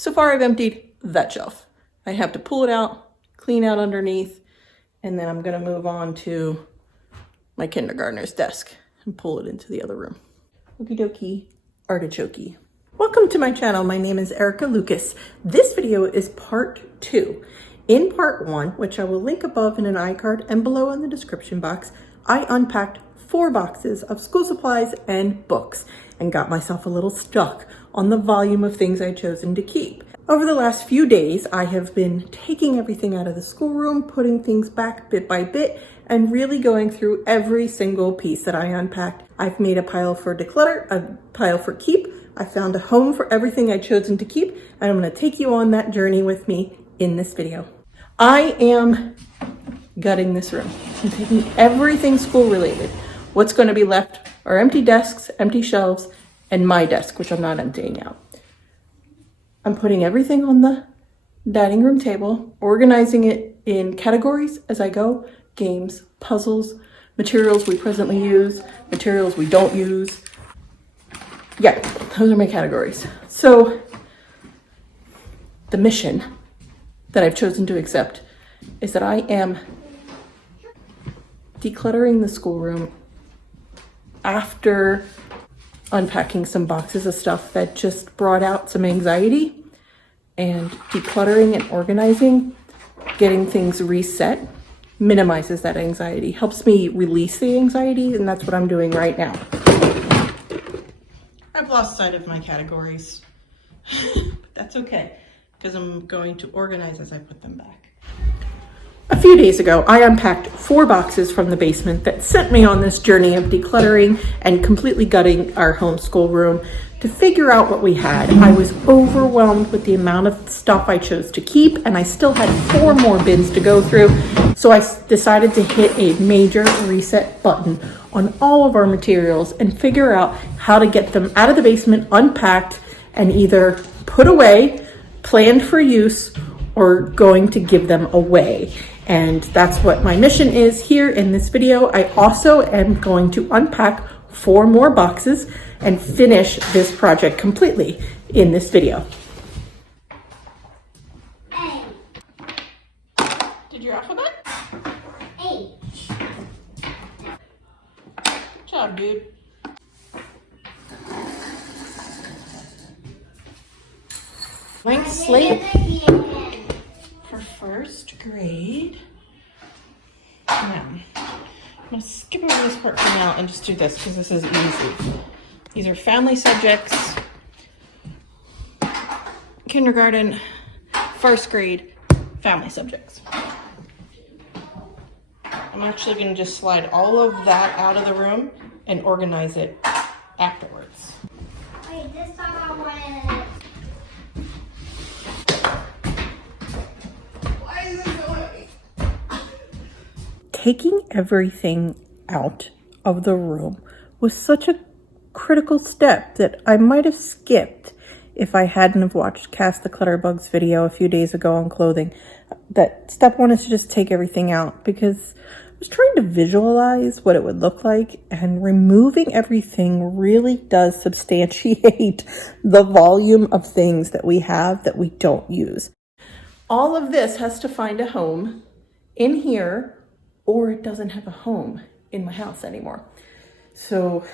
So far I've emptied that shelf. I have to pull it out, clean out underneath, and then I'm gonna move on to my kindergartner's desk and pull it into the other room. Okie dokie, artichoke. Welcome to my channel. My name is Erica Lucas. This video is part 2. In part 1, which I will link above in an iCard and below in the description box, I unpacked 4 boxes of school supplies and books and got myself a little stuck on the volume of things I'd chosen to keep. Over the last few days, I have been taking everything out of the schoolroom, putting things back bit by bit, and really going through every single piece that I unpacked. I've made a pile for declutter, a pile for keep. I found a home for everything I'd chosen to keep, and I'm gonna take you on that journey with me in this video. I am gutting this room. I'm taking everything school related. What's gonna be left are empty desks, empty shelves, and my desk, which I'm not emptying out. I'm putting everything on the dining room table, organizing it in categories as I go: games, puzzles, materials we presently use, materials we don't use. Yeah, those are my categories. So the mission that I've chosen to accept is that I am decluttering the schoolroom after unpacking some boxes of stuff that just brought out some anxiety, and decluttering and organizing, getting things reset, minimizes that anxiety, helps me release the anxiety, and that's what I'm doing right now. I've lost sight of my categories, but that's okay, because I'm going to organize as I put them back. A few days ago, I unpacked 4 boxes from the basement that sent me on this journey of decluttering and completely gutting our homeschool room to figure out what we had. I was overwhelmed with the amount of stuff I chose to keep, and I still had 4 more bins to go through. So I decided to hit a major reset button on all of our materials and figure out how to get them out of the basement, unpacked, and either put away, planned for use, or going to give them away. And that's what my mission is here in this video. I also am going to unpack 4 more boxes and finish this project completely in this video. A. Did your alphabet? H. Good job, dude. Blank slate for first grade. Now, I'm gonna skip over this part for now and just do this because this is easy. These are family subjects, kindergarten, first grade, family subjects. I'm actually gonna just slide all of that out of the room and organize it afterwards. Wait, this time I want Taking everything out of the room was such a critical step that I might have skipped if I hadn't have watched Cast the Clutter Bugs video a few days ago on clothing. That step 1 is to just take everything out, because I was trying to visualize what it would look like, and removing everything really does substantiate the volume of things that we have that we don't use. All of this has to find a home in here, or it doesn't have a home in my house anymore. So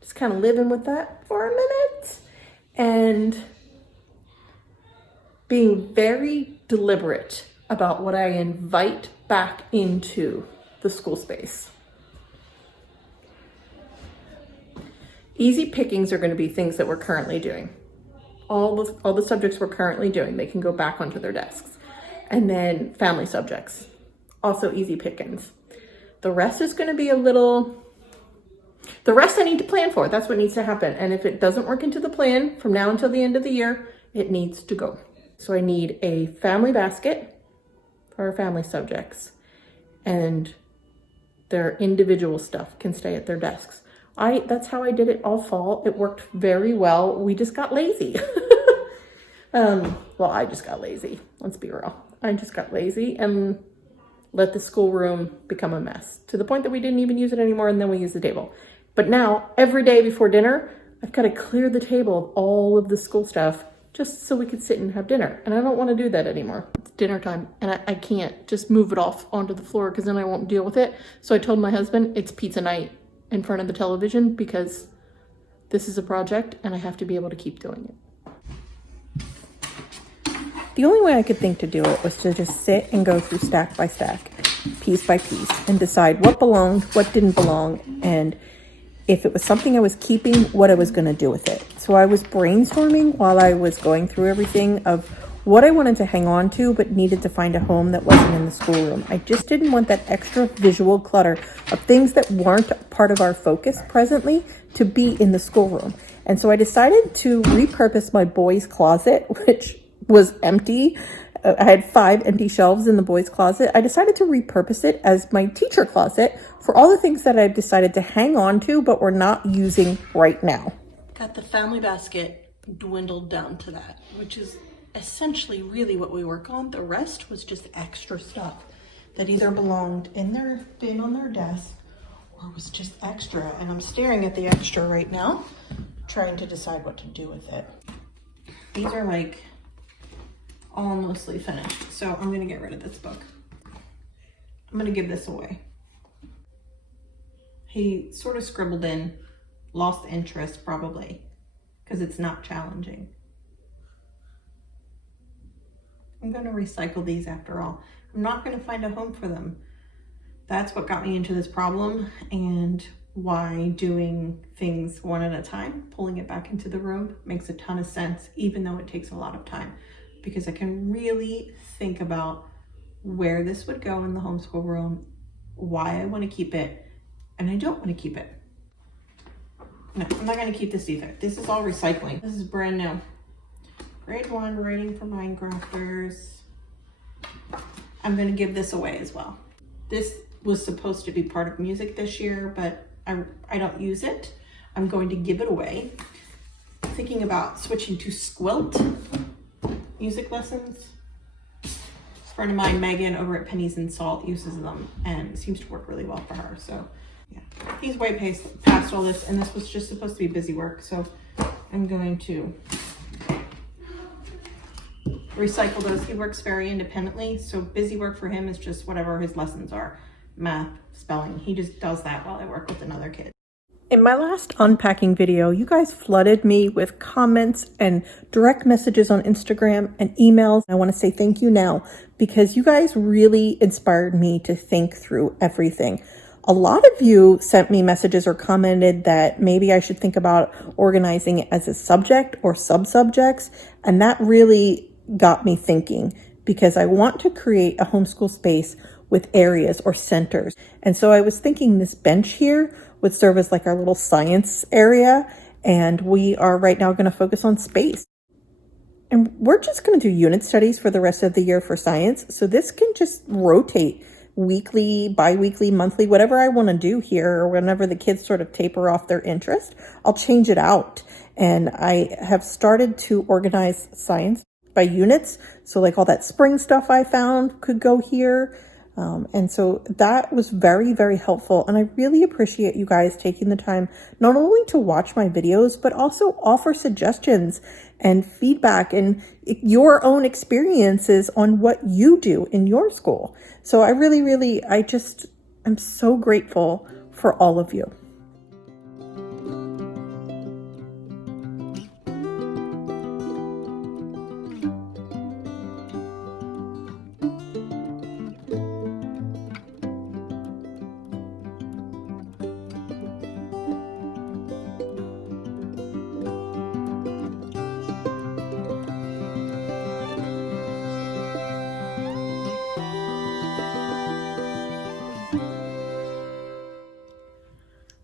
just kind of living with that for a minute and being very deliberate about what I invite back into the school space. Easy pickings are going to be things that we're currently doing. All the subjects we're currently doing, they can go back onto their desks. And then family subjects, also easy pickings. The rest is going to be the rest I need to plan for. That's what needs to happen. And if it doesn't work into the plan from now until the end of the year, it needs to go. So I need a family basket for our family subjects, and their individual stuff can stay at their desks. That's how I did it all fall. It worked very well. We just got lazy. Well, I just got lazy. Let's be real. I just got lazy and let the schoolroom become a mess to the point that we didn't even use it anymore, and then we used the table. But now, every day before dinner, I've got to clear the table of all of the school stuff just so we could sit and have dinner. And I don't want to do that anymore. It's dinner time and I can't just move it off onto the floor because then I won't deal with it. So I told my husband it's pizza night in front of the television because this is a project and I have to be able to keep doing it. The only way I could think to do it was to just sit and go through stack by stack, piece by piece, and decide what belonged, what didn't belong, and if it was something I was keeping, what I was going to do with it. So I was brainstorming while I was going through everything of what I wanted to hang on to, but needed to find a home that wasn't in the schoolroom. I just didn't want that extra visual clutter of things that weren't part of our focus presently to be in the schoolroom. And so I decided to repurpose my boys' closet, which was empty. I had 5 empty shelves in the boys' closet. I decided to repurpose it as my teacher closet for all the things that I've decided to hang on to, but we're not using right now. Got the family basket dwindled down to that, which is essentially really what we work on. The rest was just extra stuff that either belonged in their bin on their desk or was just extra. And I'm staring at the extra right now, trying to decide what to do with it. These are like all mostly finished. So I'm gonna get rid of this book. I'm gonna give this away. He sort of scribbled in, lost interest probably, because it's not challenging. I'm gonna recycle these after all. I'm not gonna find a home for them. That's what got me into this problem and why doing things one at a time, pulling it back into the room makes a ton of sense, even though it takes a lot of time. Because I can really think about where this would go in the homeschool room, why I want to keep it, and I don't want to keep it. No, I'm not going to keep this either. This is all recycling. This is brand new. Grade 1, writing for Minecrafters. I'm going to give this away as well. This was supposed to be part of music this year, but I don't use it. I'm going to give it away. Thinking about switching to Squilt music lessons. A friend of mine, Megan, over at Pennies and Salt, uses them and it seems to work really well for her. So yeah, he's way past all this, and this was just supposed to be busy work. So I'm going to recycle those. He works very independently, so busy work for him is just whatever his lessons are. Math, spelling, he just does that while I work with another kid. In my last unpacking video, you guys flooded me with comments and direct messages on Instagram and emails. I want to say thank you now because you guys really inspired me to think through everything. A lot of you sent me messages or commented that maybe I should think about organizing it as a subject or sub-subjects, and that really got me thinking because I want to create a homeschool space with areas or centers. And so I was thinking this bench here would serve as like our little science area. And we are right now going to focus on space. And we're just going to do unit studies for the rest of the year for science. So this can just rotate weekly, bi-weekly, monthly, whatever I want to do here, or whenever the kids sort of taper off their interest, I'll change it out. And I have started to organize science by units. So like all that spring stuff I found could go here. And so that was very, very helpful. And I really appreciate you guys taking the time not only to watch my videos, but also offer suggestions and feedback and your own experiences on what you do in your school. So I really, I'm so grateful for all of you.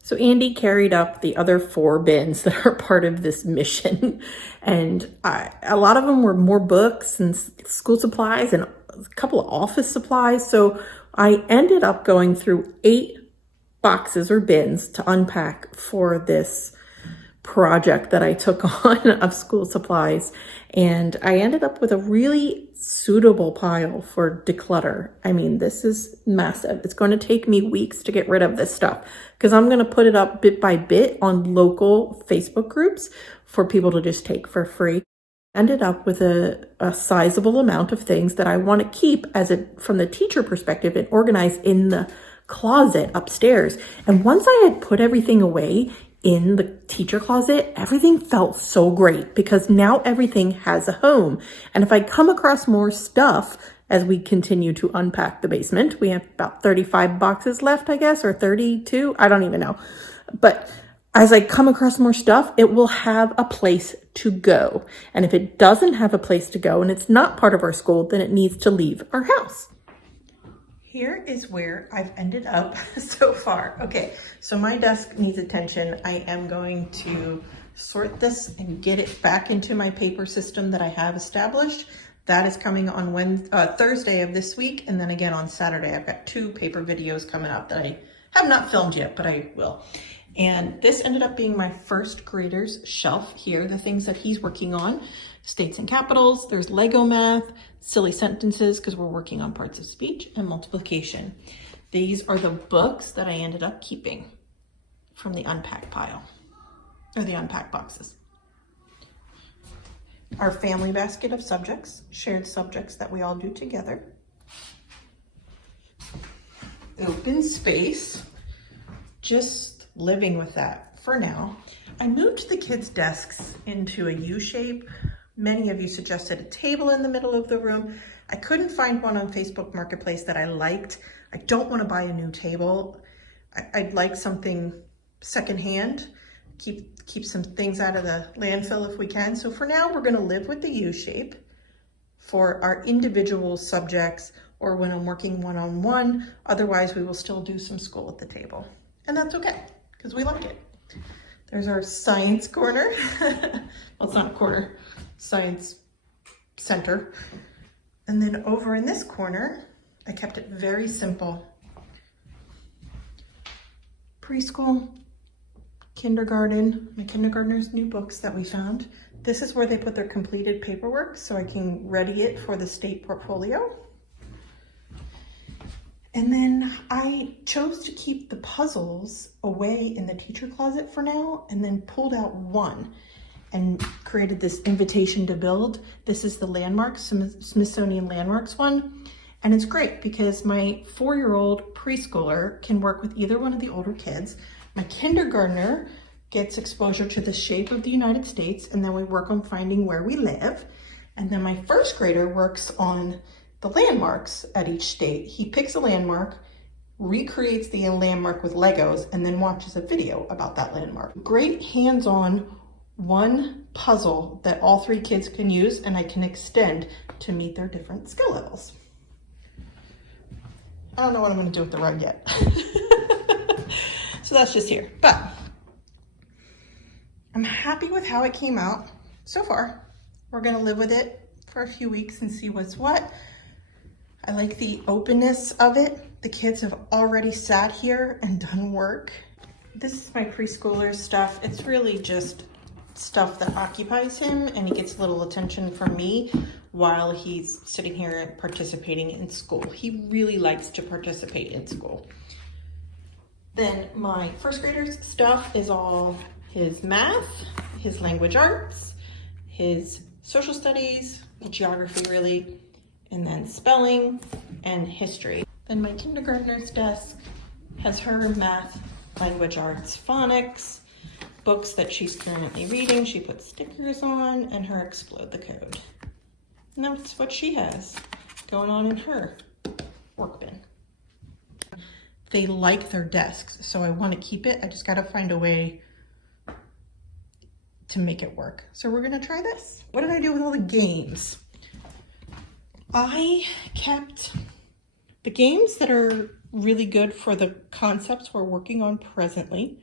So Andy carried up the other 4 bins that are part of this mission. And a lot of them were more books and school supplies and a couple of office supplies. So I ended up going through 8 boxes or bins to unpack for this project that I took on of school supplies. And I ended up with a really suitable pile for declutter. I mean, this is massive. It's going to take me weeks to get rid of this stuff because I'm going to put it up bit by bit on local Facebook groups for people to just take for free. Ended up with a sizable amount of things that I want to keep from the teacher perspective and organize in the closet upstairs. And once I had put everything away in the teacher closet, everything felt so great because now everything has a home. And if I come across more stuff as we continue to unpack the basement, we have about 35 boxes left, I guess, or 32. I don't even know. But as I come across more stuff, it will have a place to go. And if it doesn't have a place to go and it's not part of our school, then it needs to leave our house. Here is where I've ended up so far. Okay, so my desk needs attention. I am going to sort this and get it back into my paper system that I have established. That is coming on Thursday of this week. And then again on Saturday, I've got 2 paper videos coming up that I have not filmed yet, but I will. And this ended up being my first grader's shelf here, the things that he's working on. States and capitals, there's Lego math, silly sentences, because we're working on parts of speech, and multiplication. These are the books that I ended up keeping from the unpack pile, or the unpack boxes. Our family basket of subjects, shared subjects that we all do together. Open space, just living with that for now. I moved the kids' desks into a U shape. Many of you suggested a table in the middle of the room. I couldn't find one on Facebook Marketplace that I liked. I don't want to buy a new table. I'd like something secondhand. Keep some things out of the landfill if we can. So for now, we're going to live with the U shape for our individual subjects or when I'm working one-on-one. Otherwise, we will still do some school at the table. And that's okay, because we like it. There's our science corner. Well, it's not a corner, science center. And then over in this corner, I kept it very simple. Preschool, kindergarten, my kindergartner's new books that we found. This is where they put their completed paperwork so I can ready it for the state portfolio. And then I chose to keep the puzzles away in the teacher closet for now, and then pulled out one and created this invitation to build. This is the landmarks, Smithsonian landmarks one. And it's great because my 4-year-old preschooler can work with either one of the older kids. My kindergartner gets exposure to the shape of the United States, and then we work on finding where we live. And then my first grader works on the landmarks at each state. He picks a landmark, recreates the landmark with Legos, and then watches a video about that landmark. Great hands-on one puzzle that all 3 kids can use and I can extend to meet their different skill levels. I don't know what I'm going to do with the rug yet. So that's just here. But I'm happy with how it came out so far. We're going to live with it for a few weeks and see what's what. I like the openness of it. The kids have already sat here and done work. This is my preschooler's stuff. It's really just stuff that occupies him, and he gets a little attention from me while he's sitting here participating in school. He really likes to participate in school. Then my first grader's stuff is all his math, his language arts, his social studies, geography really, and then spelling and history. Then my kindergartner's desk has her math, language arts, phonics, books that she's currently reading. She puts stickers on, and her Explode the Code. And that's what she has going on in her work bin. They like their desks, so I want to keep it. I just got to find a way to make it work. So we're going to try this. What did I do with all the games? I kept the games that are really good for the concepts we're working on presently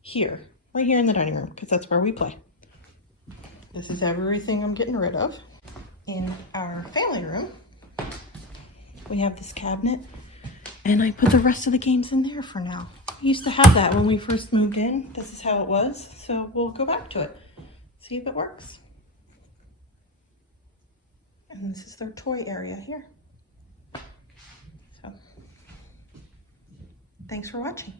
here, right here in the dining room, because that's where we play. This is everything I'm getting rid of. In our family room, we have this cabinet, and I put the rest of the games in there for now. We used to have that when we first moved in. This is how it was, so we'll go back to it, see if it works. And this is their toy area here. So, thanks for watching.